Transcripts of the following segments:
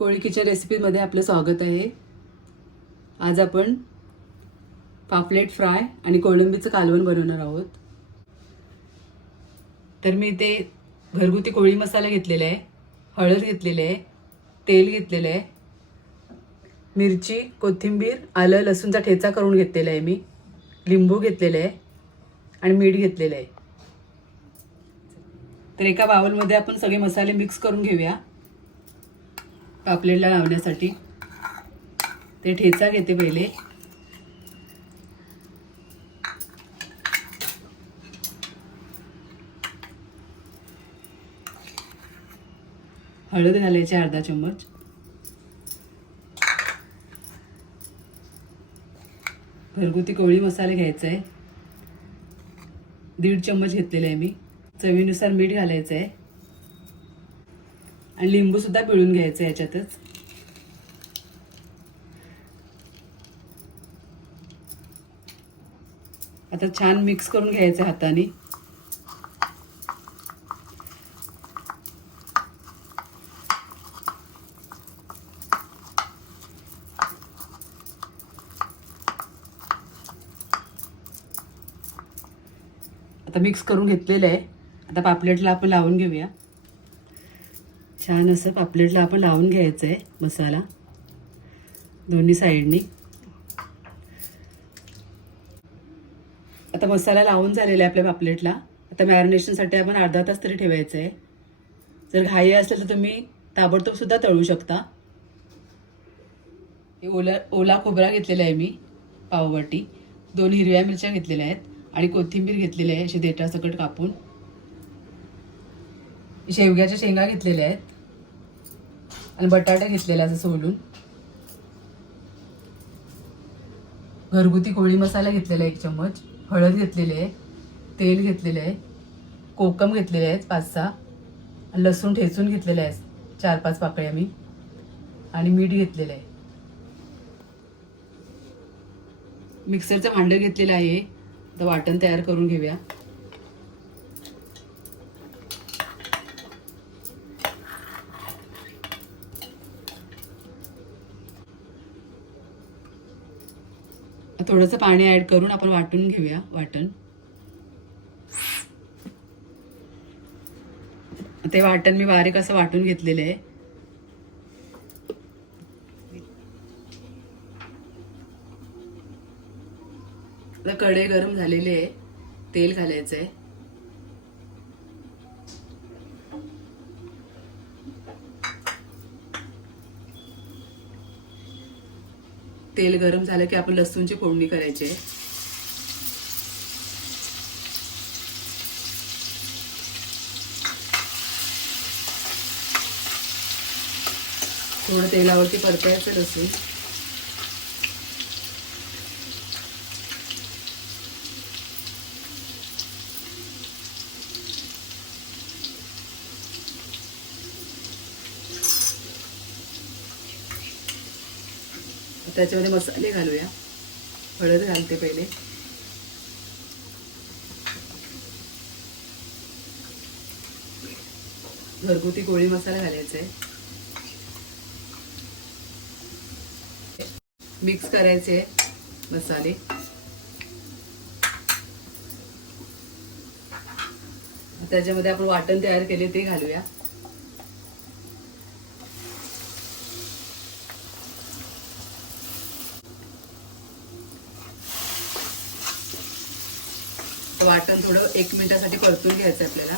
कोळकीच्या रेसिपीमध्ये आपलं स्वागत आहे. आज आपण पापलेट फ्राय आणि कोळंबीचं कालवण बनवणार आहोत. तर मी ते घरगुती कोळी मसाला घेतलेला आहे हळद घेतलेली आहे तेल घेतलेलं आहे मिरची कोथिंबीर आलं लसूणचा ठेचा करून घेतलेला आहे मी लिंबू घेतलेलं आहे आणि मीठ घेतलेलं आहे. तर एका बाउलमध्ये आपण सगळे मसाले मिक्स करून घेऊया. पापलेटला लावण्यासाठी. ते ठेचा घेते पहिले. हळद घालायची अर्धा चम्मच. घरगुती कोळी मसाले घ्यायचा आहे दीड चम्मच घेतलेला आहे मी. चवीनुसार मीठ घालायचं आहे आणि लिंबू सुद्धा पिळून घ्यायचं आहे याच्यातच. आता छान मिक्स करून घ्यायचं आहे हाताने. आता मिक्स करून घेतलेलं आहे. आता पापलेटला आपण लावून घेऊया. छान असं पापलेटला आपण लावून घ्यायचं आहे मसाला. दोन्ही साईडनी. आता मसाला लावून झालेला आहे आपल्या पापलेटला. आता मॅरिनेशनसाठी आपण अर्धा तास तरी ठेवायचं आहे जर घाई असेल तर तुम्ही ताबडतोबसुद्धा तळू शकता. हे ओला ओला खोबरा घेतलेला आहे मी पाववाटी दोन हिरव्या मिरच्या घेतलेल्या आहेत आणि कोथिंबीर घेतलेली आहे अशी देटासकट कापून. शेवग्याच्या शेंगा घेतलेल्या आहेत. आणि बटाटा घेतलेला असं सोलून. घरगुती कोळी मसाला घेतलेला आहे एक चम्मच. हळद घेतलेली आहे. तेल घेतलेलं आहे. कोकम घेतलेले आहेत पाच सहा. आणि लसूण ठेचून घेतलेले आहेत. चार पाच पाकळ्या मी. आणि मीठ घेतलेलं आहे. मिक्सरचं भांडं घेतलेलं आहे. तर वाटण तयार करून घेऊया. थोडंसं पाणी ऍड करून आपण वाटून घेऊया वाटण. ते वाटण मी बारीक असं वाटून घेतलेलं आहे. आता कढई गरम झालेली आहे तेल घालायचं आहे तेल गरम झालं की आपण लसूणची फोडणी करायची आहे. थोडं तेलावरती परतायचं लसूण. त्याच्यामध्ये मसाले घालूया. हळद घालते पहिले. घरगुती कोळी मसाला घालायचा आहे. मिक्स करायचे मसाले. त्याच्यामध्ये आपण वाटण तयार केले ते घालूया. वाटण थोडं एक मिनिटासाठी परतून घ्यायचं आपल्याला.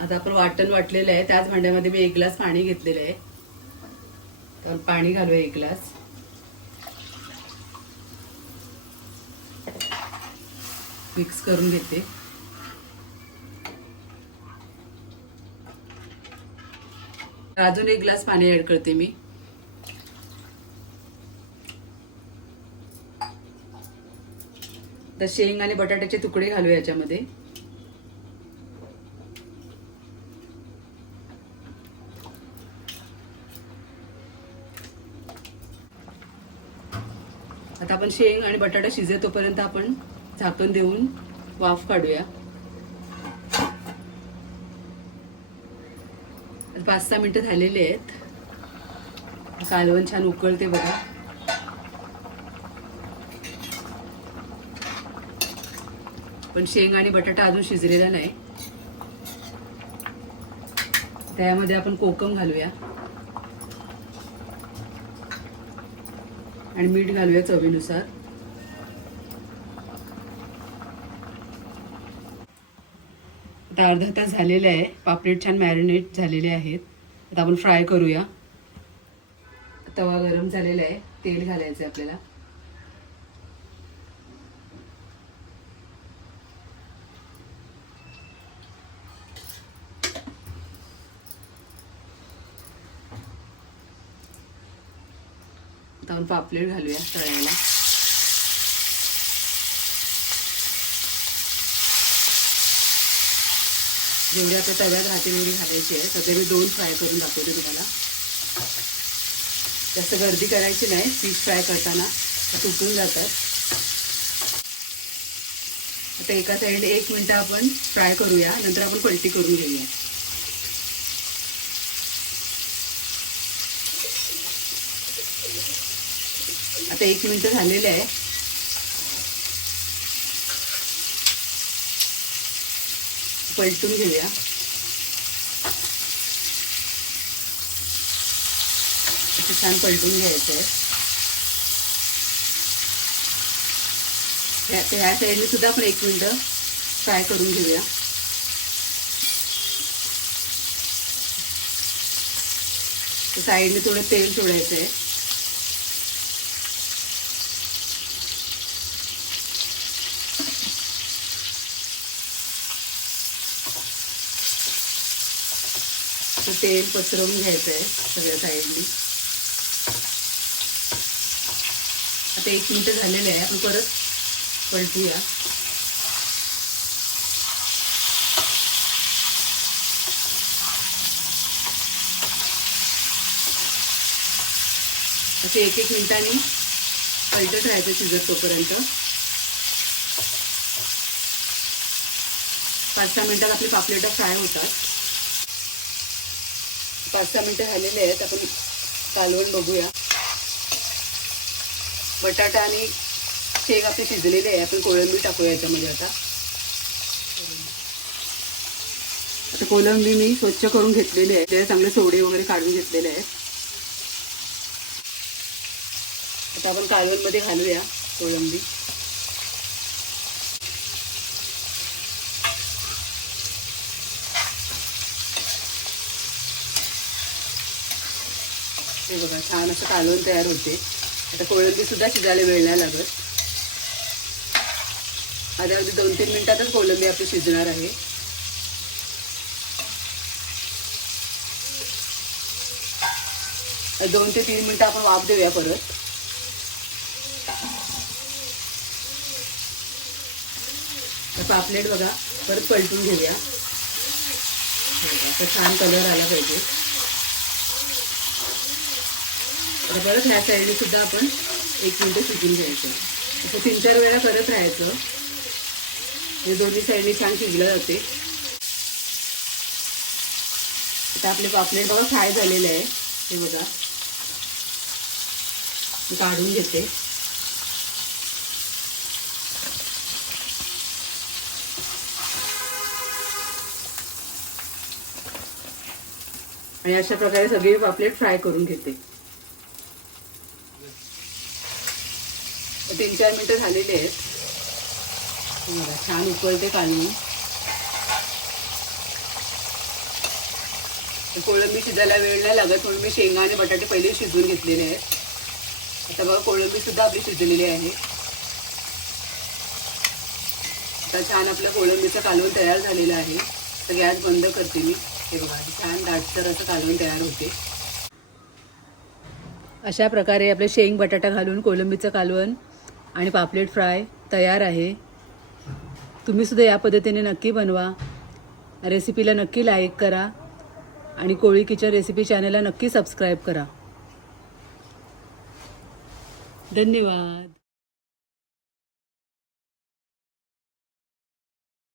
आता आपण वाटण वाटलेलं आहे. त्याच भांड्यामध्ये मी एक ग्लास पाणी घेतलेलं आहे. तर पाणी घालूया एक ग्लास. मिक्स करून घेते. अजून एक ग्लास पाणी ऍड करते मी. तर शेंग आणि बटाट्याचे तुकडे घालू याच्यामध्ये. आता आपण शेंग आणि बटाटा शिजेतोपर्यंत आपण झाकण देऊन वाफ काढूया. पाच सहा मिनिटं झालेले आहेत. कालवण छान उकळते बघा. पण शेंग आणि बटाटा अजून शिजलेला नाही. त्यामध्ये आपण कोकम घालूया. आणि मीठ घालूया चवीनुसार. आता अर्धा तास झालेला आहे. पापलेट छान मॅरिनेट झालेले आहेत. आता आपण फ्राय करूया. तवा गरम झालेला आहे. तेल घालायचं आहे आपल्याला. आता आपण पापलेट घालूया तळायला जेवढे आता तव्यात राहते एवढी घालायची आहे. सध्या मी दोन फ्राय करून दाखवते तुम्हाला. जास्त गर्दी करायची नाही फिश फ्राय करताना. तुटून जातात. आता एका साईडने एक मिनटं आपण फ्राय करूया नंतर आपण पलटी करून घेऊया. आता एक मिनटं झालेले आहे. पलटून घेऊया. असं छान पलटून घ्यायचं आहे ह्या ह्या साईडने सुद्धा आपण एक मिनटं फ्राय करून घेऊया. साईडने थोडं तेल सोडायचं आहे तेल पसरवून घ्यायचं आहे सगळ्या साईडनी. आता एक मिनटं झालेलं आहे आपण परत पलटूया. असे एक एक मिनिटांनी पलटत राहायचं शिजत तोपर्यंत. पाच सहा मिनिटात आपली पापलेटं फ्राय होतात. पाच सहा मिनिटं झालेले आहेत आपण कालवण बघूया. बटाटा आणि शेंग आपले शिजलेले आहे आपण कोळंबी टाकूया याच्यामध्ये आता. कोलंबी मी स्वच्छ करून घेतलेली आहे त्याचे चांगले सोडे वगैरे काढून घेतलेले आहेत. आता आपण कालवणमध्ये घालूया कोळंबी. हे बघा छान असं कालवण तयार होते. आता कोळंबी सुद्धा शिजायला वेळ नाही लागत. आता अगदी दोन तीन मिनिटातच कोळंबी आपली शिजणार आहे. दोन ते तीन मिनिटं आपण वाफ देऊया परत. पापलेट बघा परत पलटून घेऊया. छान कलर आला पाहिजे. आता परत ह्या साईडने सुद्धा आपण एक मिनटं शिजून घ्यायचं. असं तीन चार वेळा करत राहायचं. हे दोन्ही साईडने छान शिजलं जाते. आता आपले पापलेट बघा फ्राय झालेले आहे. हे बघा. मी काढून घेते. आणि अशा प्रकारे सगळे पापलेट फ्राय करून घेते. तीन चार मिनटं झालेले आहेत. बघा, छान उकळते काढून कोळंबी शिजायला वेळ नाही लागत म्हणून मी शेंगा आणि बटाटे पहिले शिजवून घेतलेले आहेत. आता बघा कोळंबी सुद्धा आपली शिजलेली आहे. आता छान आपल्या कोळंबीचं कालवण तयार झालेलं आहे. तर गॅस बंद करते मी. हे बघा छान दाटसर असं कालवण तयार होते. अशा प्रकारे आपले शेंग बटाटा घालून कोलंबीचं कालवण आणि पापलेट फ्राय तयार आहे. तुम्हीसुद्धा या पद्धतीने नक्की बनवा. रेसिपीला नक्की लाईक करा. आणि कोळी किचन रेसिपी चॅनलला नक्की सबस्क्राईब करा. धन्यवाद.